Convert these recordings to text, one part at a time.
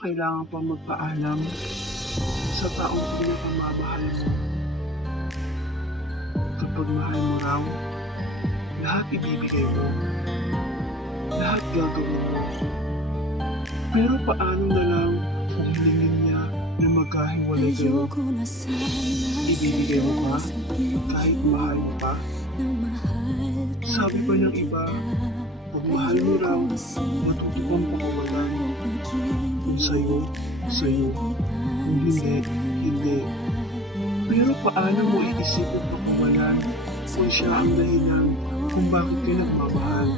kailangan pang magpaalam sa taong pinakamamahal mo? Kapag mahal mo raw, lahat ibibigay mo, lahat gagawin mo. Pero paano na lang kung hilingin niya na magkahiwalay kayo? Ibibigay mo ba kahit mahal mo pa? Sabi ba ng iba, kung mahal mo raw, matuto kang pakawalan. Kung sa'yo, sa'yo. Kung hindi, hindi. Pero paano mo iisipin pakawalan kung siya ang dahilan kung bakit ka nagmamahal?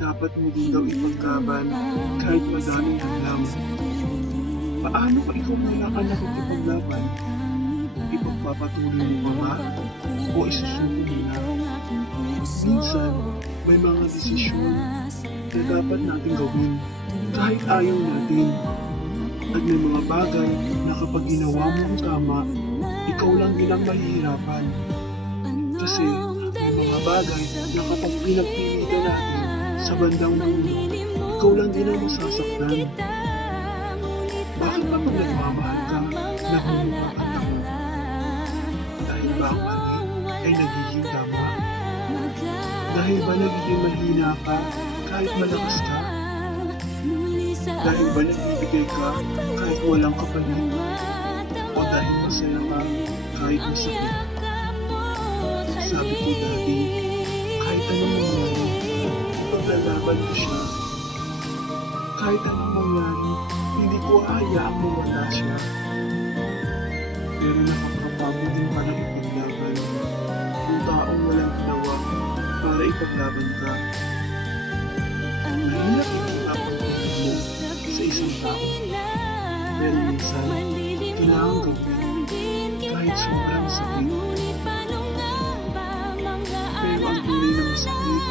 Dapat mo din daw ipaglaban kahit madaming hadlang. Paano pa ikaw na lang ang nakikipaglaban? Ipagpapatuloy mo pa ba? O isusuko mo na? Minsan, may mga desisyon na dapat natin gawin kahit ayaw natin. At may mga bagay na kapag ginawa mo ang tama, ikaw lang din ang mahihirapan. Kasi may mga bagay na kapag pinagpilitan natin sa bandang dulo, ikaw lang din ang masasaktan. Bakit ba pag nagmamahal ka, nahulukan ang takot? Dahil ba ang mali ay nagiging tama? Dahil ba nagiging mahina ka kahit malakas ka? Dahil ba nagbibigay ka kahit walang kapalit? O dahil masaya ka kahit masakit? Sabi ko dati, kahit anong mangyari, paglalaban ko siya. Kahit anong mangyari, hindi ko hayaang mawala siya. Pero nakakapagod din pala ipaglaban kung taong walang ginawa para ipaglaban ka. Mahirap ipaglaban mo sa isang tao. Pero minsan, kailangan gawin kahit sobrang sakit. Pero ang tunay na masakit,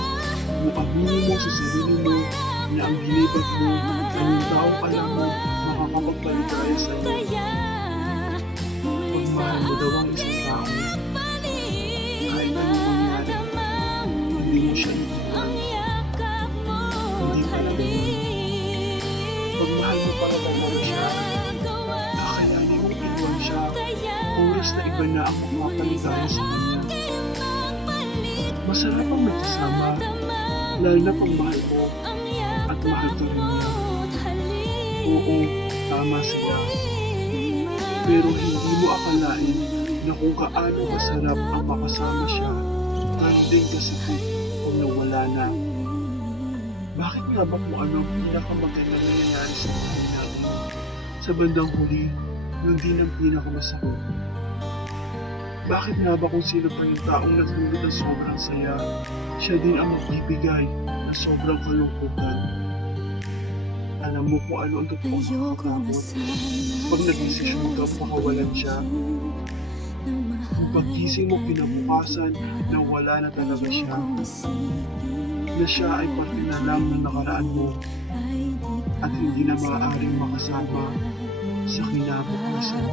kung abunin mo sa sarili mo na ang ginibat mo ay yung taong alam mo makakapagpaligaya sa iyo. Pagmahal mo daw ang isang tao, kahit anong mangyari, hindi mo siya iiwan. Hindi ka lang yun. Pagmahal mo para talaga siya, kakayanin mong iwan siya, oras na iba na ang makapaligaya sa kanya. Masarap ang magkasama, lalo na pag mahal mo at mahal ka rin niya. Oo, tama sila. Pero hindi mo akalain na kung kaano masarap ang makasama siya, gano'n din kasakit kung nawala na. Bakit nga ba kung ano ang pinakamagandang nangyayari sa buhay natin? Sa bandang huli, yun din ang pinakamasakit. Bakit nga ba kung sino pa yung taong nagdulot ng sobrang saya, siya din ang magbibigay ng sobrang kalungkutan? Alam mo kung ano ang totoong nakakatakot? Pag nag-desisyon ka pakawalan siya, kung paggising mo kinabukasan na wala na talaga siya, na siya ay parte na lang ng nakaraan mo at hindi na maaaring makasama sa kinabukasan.